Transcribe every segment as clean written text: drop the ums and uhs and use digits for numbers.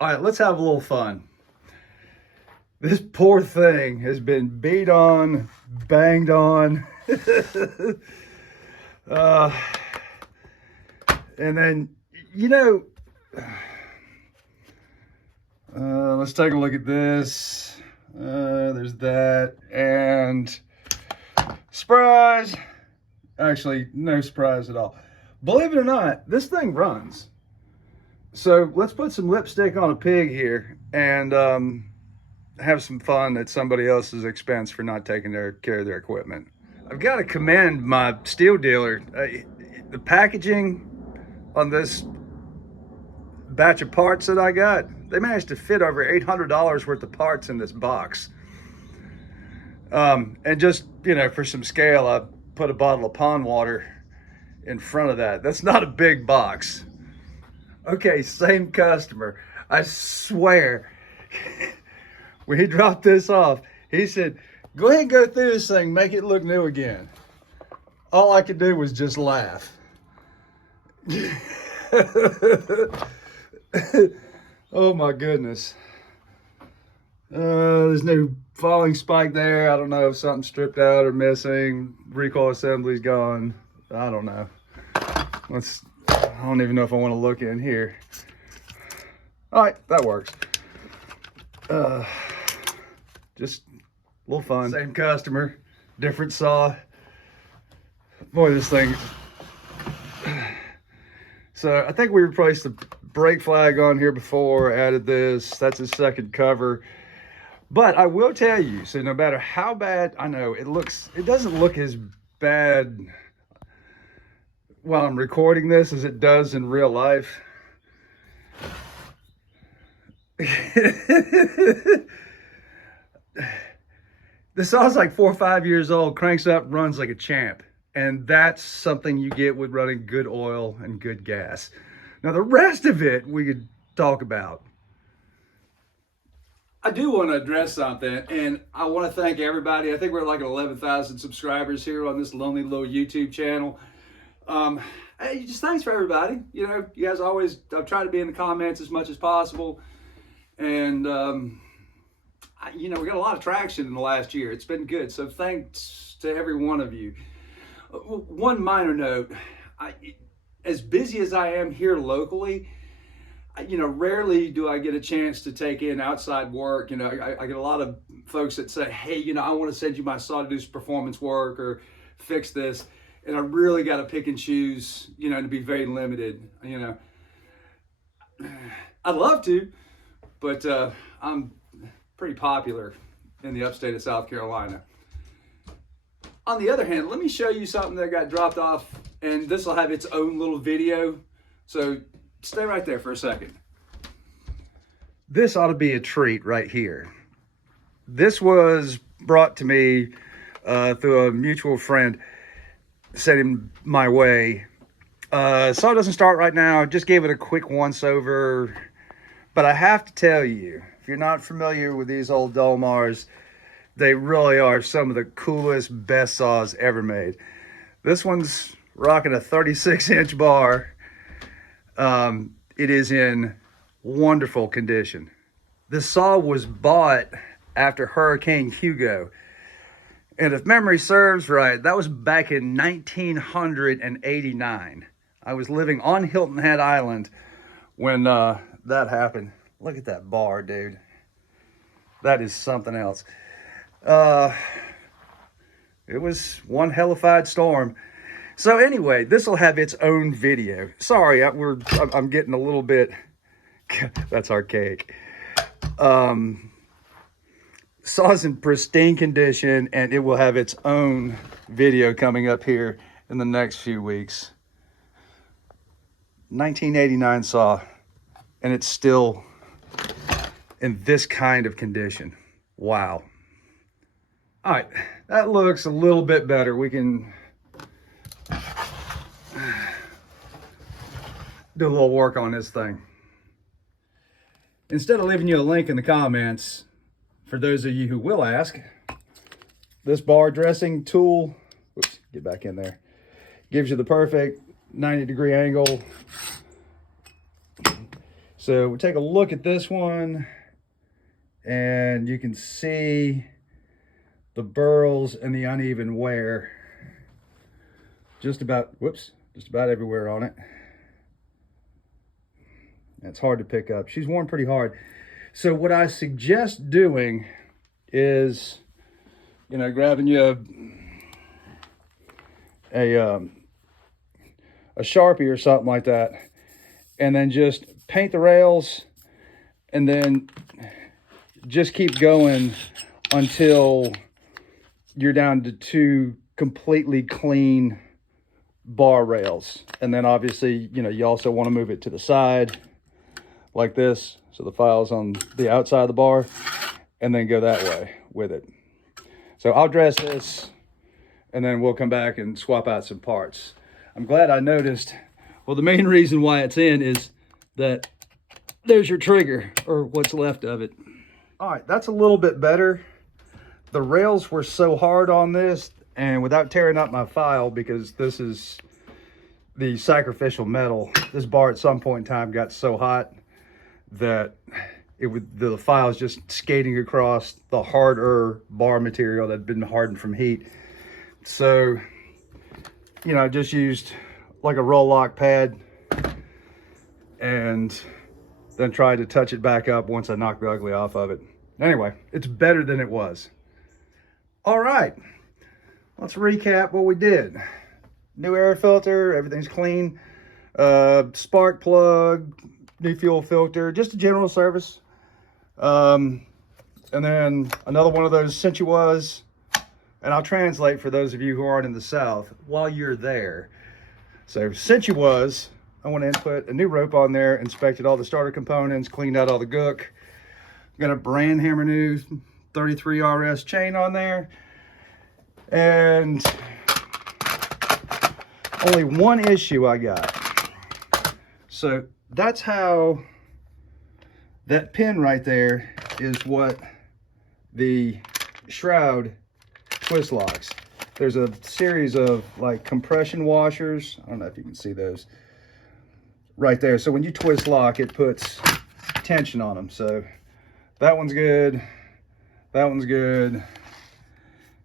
All right, let's have a little fun. This poor thing has been beat on, banged on. uh, and then, you know, let's take a look at this. There's that. And surprise. Actually, no surprise at all. Believe it or not, this thing runs. So let's put some lipstick on a pig here and have some fun at somebody else's expense for not taking care of their equipment. I've got to commend my steel dealer. The packaging on this batch of parts that I got, they managed to fit over $800 worth of parts in this box. And just, you know, for some scale, I put a bottle of pond water in front of that. That's not a big box. Okay, same customer. I swear, when he dropped this off, he said, go ahead and go through this thing, make it look new again. All I could do was just laugh. Oh my goodness. There's no falling spike there. I don't know if something's stripped out or missing. Recoil assembly's gone. I don't know. I don't even know if I want to look in here. All right, that works. Just a little fun. Same customer, different saw. Boy, this thing. So I think we replaced the brake flag on here before, added this. That's his second cover. But I will tell you, so no matter how bad, I know it doesn't look as bad while I'm recording this as it does in real life. The saw's like 4 or 5 years old, cranks up, runs like a champ. And that's something you get with running good oil and good gas. Now the rest of it we could talk about. I do want to address something, and I want to thank everybody. I think we're like 11,000 subscribers here on this lonely little YouTube channel. Hey, just thanks for everybody. You know, you guys always, I've tried to be in the comments as much as possible. And, you know, we got a lot of traction in the last year. It's been good. So thanks to every one of you. One minor note, as busy as I am here locally, you know, rarely do I get a chance to take in outside work. You know, I get a lot of folks that say, hey, you know, I want to send you my saw to do some performance work or fix this. And I really got to pick and choose, you know, to be very limited. You know, I'd love to, but I'm pretty popular in the upstate of South Carolina. On the other hand, let me show you something that got dropped off, and this will have its own little video. So stay right there for a second. This ought to be a treat right here. This was brought to me through a mutual friend. Sent him my way. Saw doesn't start right now. Just gave it a quick once over. But I have to tell you, if you're not familiar with these old Dolmars, they really are some of the coolest, best saws ever made. This one's rocking a 36-inch bar. It is in wonderful condition. This saw was bought after Hurricane Hugo. And if memory serves right, that was back in 1989. I was living on Hilton Head Island when that happened. Look at that bar, dude. That is something else. It was one hellified storm. So anyway, this will have its own video. Sorry, I'm getting a little bit, that's archaic. Saw's in pristine condition, and it will have its own video coming up here in the next few weeks. 1989 saw, and it's still in this kind of condition. Wow. All right, that looks a little bit better. We can do a little work on this thing. Instead of leaving you a link in the comments, for those of you who will ask, this bar dressing tool, oops, get back in there, gives you the perfect 90-degree angle. So we take a look at this one, and you can see the burls and the uneven wear just about, whoops, just about everywhere on it. It's hard to pick up. She's worn pretty hard. So what I suggest doing is, you know, grabbing you a Sharpie or something like that, and then just paint the rails, and then just keep going until you're down to 2 completely clean bar rails. And then obviously, you know, you also want to move it to the side like this, so the file's on the outside of the bar, and then go that way with it. So I'll dress this, and then we'll come back and swap out some parts. I'm glad I noticed, well, the main reason why it's in is that there's your trigger, or what's left of it. All right, that's a little bit better. The rails were so hard on this, and without tearing up my file, because this is the sacrificial metal, this bar at some point in time got so hot that the file's just skating across the harder bar material that had been hardened from heat. So, you know, I just used like a roll lock pad and then tried to touch it back up once I knocked the ugly off of it. Anyway, it's better than it was. All right, let's recap what we did. New air filter, everything's clean. Spark plug, new fuel filter, just a general service. And then another one of those Ms261, and I'll translate for those of you who aren't in the South while you're there. So Ms261, I want to input a new rope on there, inspected all the starter components, cleaned out all the gook. Got a brand hammer new 33 RS chain on there. And only one issue I got. So that's how that pin right there is what the shroud twist locks. There's a series of like compression washers. I don't know if you can see those right there. So when you twist lock, it puts tension on them. So that one's good, that one's good,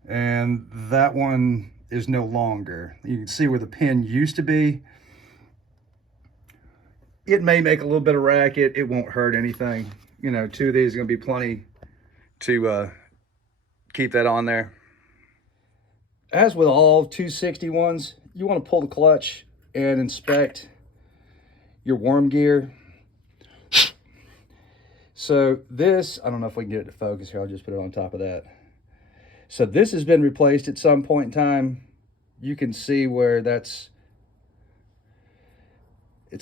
and that one is no longer. You can see where the pin used to be. It may make a little bit of racket. It won't hurt anything. You know, 2 of these are going to be plenty to keep that on there. As with all 261s, you want to pull the clutch and inspect your worm gear. So this, I don't know if we can get it to focus here. I'll just put it on top of that. So this has been replaced at some point in time. You can see where it's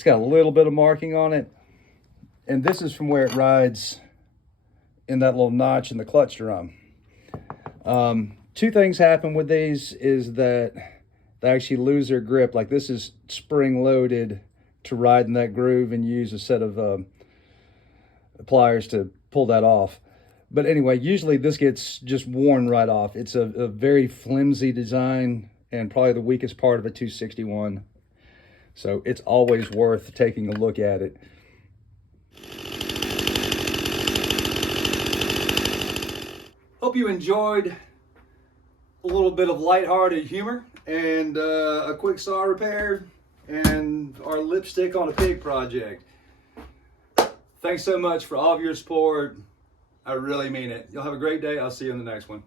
got a little bit of marking on it. And this is from where it rides in that little notch in the clutch drum. 2 things happen with these is that they actually lose their grip. Like this is spring loaded to ride in that groove, and use a set of pliers to pull that off. But anyway, usually this gets just worn right off. It's a very flimsy design and probably the weakest part of a 261. So it's always worth taking a look at it. Hope you enjoyed a little bit of lighthearted humor and a quick saw repair and our lipstick on a pig project. Thanks so much for all of your support. I really mean it. You'll have a great day. I'll see you in the next one.